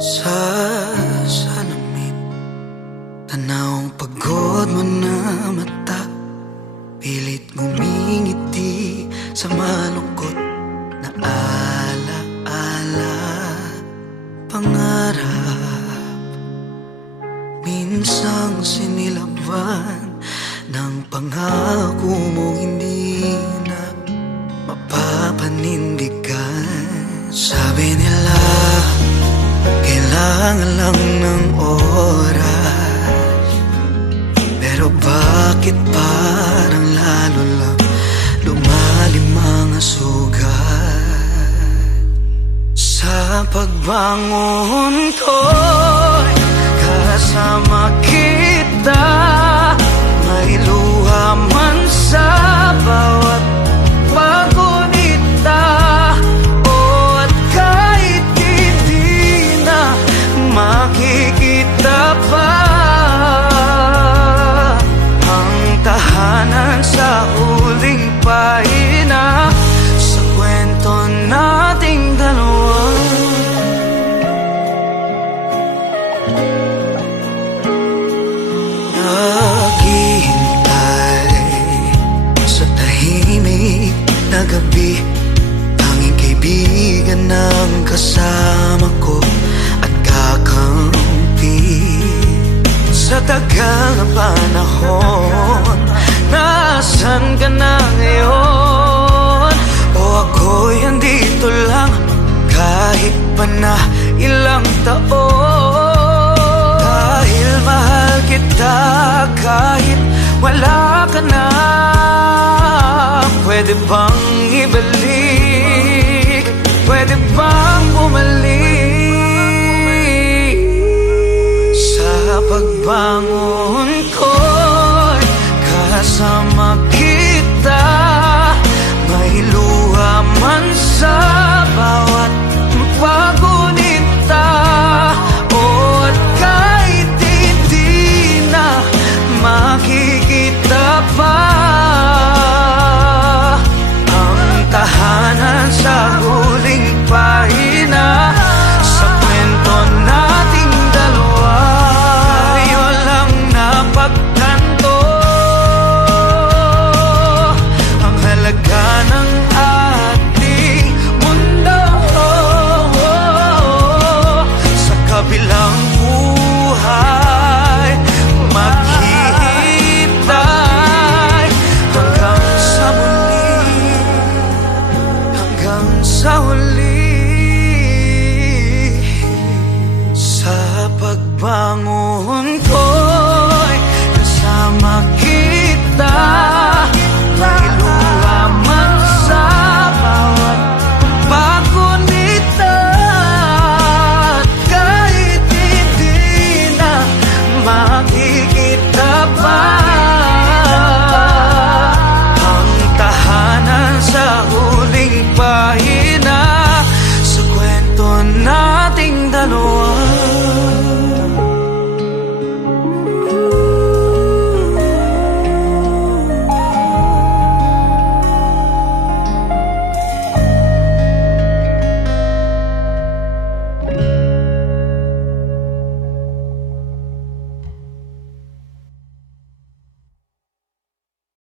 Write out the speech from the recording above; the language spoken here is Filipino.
Sa salamin, tanawang pagod mo na mata, pilit ngumingiti sa malungkot na alaala. Pangarap, minsang sinilaban ng pangako mo hindi na mapapanindigan. Sabi nila kailangan lang ng oras, pero bakit parang lalo lang lumalim mga sugat? Sa pagbangon ko'y kasama kita, may luha man sa bawat pagunita. Makikita pa ang tahanan sa huling pahina sa kwento nating dalawa. Naghihintay sa tahimik na gabi, tanging kaibigan ng kasama ko at kakampi. Sa tagal ng panahon, nasaan ka na ngayon? O ako'y andito lang kahit pa na ilang taon. Dahil mahal kita kahit wala ka na, pwede bang ibalik? Pwede bang bumalik? Sa pagbangon ko'y kasama kita, may luha man sa bawat pagunita. O at kahit hindi na makikita pa ang tahanan sa huling pahina sa kwento nating dalawa. Tayo lang napagtanto ang halaga ng ating mundo. Sa kabilang buhay maghihintay hanggang sa muli, hanggang sa huli. Sa pagbangon ko'y kasama kita, may luha man sa bawat pagunita. At kahit hindi na makikita pa ang tahanan sa huling pahina sa kwento nating dalawa.